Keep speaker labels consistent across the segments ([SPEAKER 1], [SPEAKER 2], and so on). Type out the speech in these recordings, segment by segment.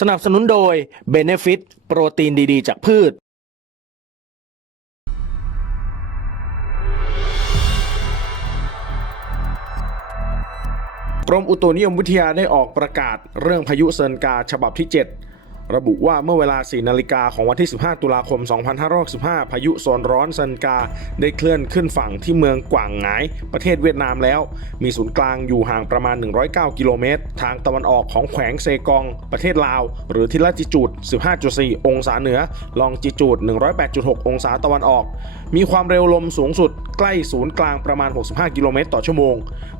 [SPEAKER 1] สนับสนุนโดย Benefit โปรตีนดีๆ จากพืช กรมอุตุนิยมวิทยาได้ออกประกาศเรื่องพายุเซินกาฉบับที่ 7 ระบุว่าเมื่อเวลา 4 นาฬิกาของวันที่ 15 ตุลาคม 2565 พายุโซนร้อนเซินกา ได้เคลื่อนขึ้นฝั่งที่เมืองกวางหงาย ประเทศเวียดนามแล้ว มีศูนย์กลางอยู่ห่างประมาณ 109 กิโลเมตร ทางตะวันออกของแขวงเซกอง ประเทศลาว หรือทิลจิจูด 15.4 องศาเหนือ ลองจิจูด 108.6 องศาตะวันออก มีความเร็วลมสูงสุดใกล้ศูนย์กลางประมาณ 65 กิโลเมตรต่อชั่วโมง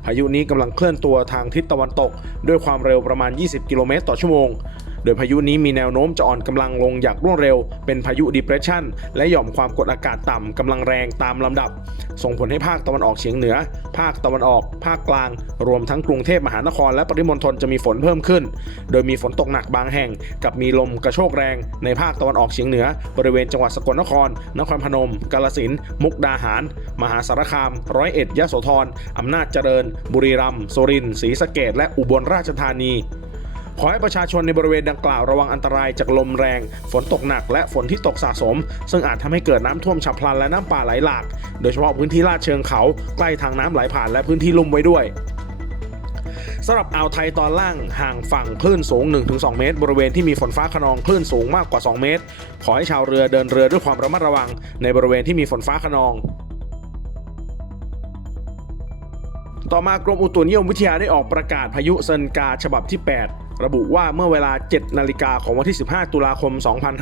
[SPEAKER 1] พายุนี้กำลังเคลื่อนตัวทางทิศตะวันตก ด้วยความเร็วประมาณ 20 กิโลเมตรต่อชั่วโมง โดยพายุนี้มีแนวโน้มจะอ่อนกำลังลงอย่างรวดเร็ว เป็นพายุ depression และหย่อมความกดอากาศต่ำกำลังแรงตามลำดับ ส่งผลให้ภาคตะวันออกเฉียงเหนือ ภาคตะวันออก ภาคกลาง รวมทั้งกรุงเทพมหานครและปริมณฑลจะมีฝนเพิ่มขึ้น โดยมีฝนตกหนักบางแห่ง กับมีลมกระโชกแรงในภาคตะวันออกเฉียงเหนือ บริเวณจังหวัดสกลนคร นครพนม กาฬสินธุ์มุกดาหาร มหาสารคาม ร้อยเอ็ดยะโสธรอำนาจเจริญ บุรีรัมย์สุรินทร์ศรีสะเกษและอุบลราชธานี ขอให้ประชาชนในบริเวณดังกล่าวระวังอันตรายจากลมแรง ฝนตกหนัก และฝนที่ตกสะสม ซึ่งอาจทำให้เกิดน้ำท่วมฉับพลันและน้ำป่าไหลหลาก โดยเฉพาะพื้นที่ลาดเชิงเขาใกล้ทางน้ำไหลผ่านและพื้นที่ลุ่มไว้ด้วยสำหรับอ่าวไทยตอนล่างห่างฝั่งคลื่นสูง 1-2 เมตร บริเวณที่มีฝนฟ้าขนองคลื่นสูงมากกว่า 2 เมตร ขอให้ชาวเรือเดินเรือด้วยความระมัดระวัง ในบริเวณที่มีฝนฟ้าขนอง ต่อมากรมอุตุนิยมวิทยาได้ออกประกาศพายุเซินกาฉบับที่ 8 ระบุว่าเมื่อเวลา 7 นาฬิกาของวันที่ 15 ตุลาคม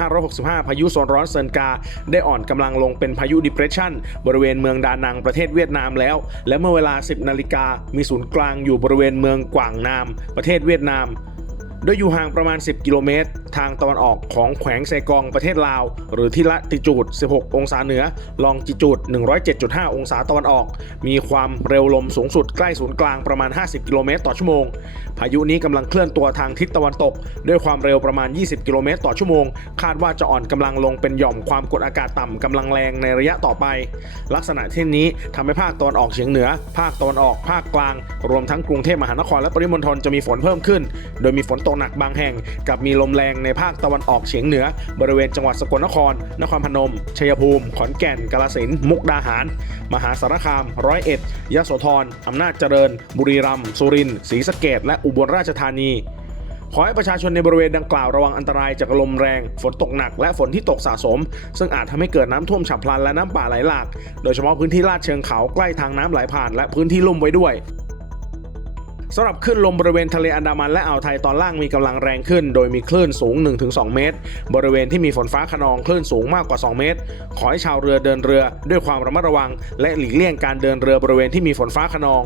[SPEAKER 1] 2565 พายุโซนร้อนเซินกา ได้อ่อนกำลังลงเป็นพายุดิเพรสชันบริเวณเมืองดานังประเทศเวียดนามแล้ว และเมื่อเวลา 10 นาฬิกามีศูนย์กลางอยู่บริเวณเมืองกวางนาม ประเทศเวียดนาม โดยอยู่ห่างประมาณ 10 กิโลเมตร ทางตะวันออกของแขวงไซกองประเทศลาว หรือที่ละติจูด 16 องศาเหนือ ลองจิจูด 107.5 องศาตะวันออก มีความเร็วลมสูงสุดใกล้ศูนย์กลางประมาณ 50 กิโลเมตรต่อชั่วโมงพายุนี้กำลังเคลื่อนตัวทางทิศตะวันตก ด้วยความเร็วประมาณ 20 กิโลเมตรต่อชั่วโมง คาดว่าจะอ่อนกำลังลงเป็นหย่อมความกดอากาศต่ำกำลังแรงในระยะต่อไป ลักษณะเช่นนี้ทำให้ภาคตะวันออกเฉียงเหนือ ภาคตะวันออกภาคกลาง รวมทั้งกรุงเทพมหานครและปริมณฑลจะมีฝนเพิ่มขึ้น โดยมีฝนตกหนักบางแห่ง กับมีลมแรงในภาคตะวันออกเฉียงเหนือ บริเวณจังหวัดสกลนคร นครพนม ชัยภูมิ ขอนแก่น กาฬสินธุ์มุกดาหาร มหาสารคาม ร้อยเอ็ดยโสธรอำนาจเจริญ บุรีรัมย์ สุรินทร์ ศรีสะเกษและอุบลราชธานี ขอให้ประชาชนในบริเวณดังกล่าวระวังอันตรายจากลมแรง ฝนตกหนักและฝนที่ตกสะสม ซึ่งอาจทำให้เกิดน้ำท่วมฉับพลันและน้ำป่าไหลหลาก โดยเฉพาะพื้นที่ลาดเชิงเขาใกล้ทางน้ำไหลผ่านและพื้นที่ลุ่มไว้ด้วยสำหรับคลื่นลมบริเวณทะเลอันดามันและอ่าวไทยตอนล่างมีกำลังแรงขึ้น โดยมีคลื่นสูง 1-2 เมตร บริเวณที่มีฝนฟ้าขนองคลื่นสูงมากกว่า 2 เมตร ขอให้ชาวเรือเดินเรือด้วยความระมัดระวัง และหลีกเลี่ยงการเดินเรือบริเวณที่มีฝนฟ้าขนอง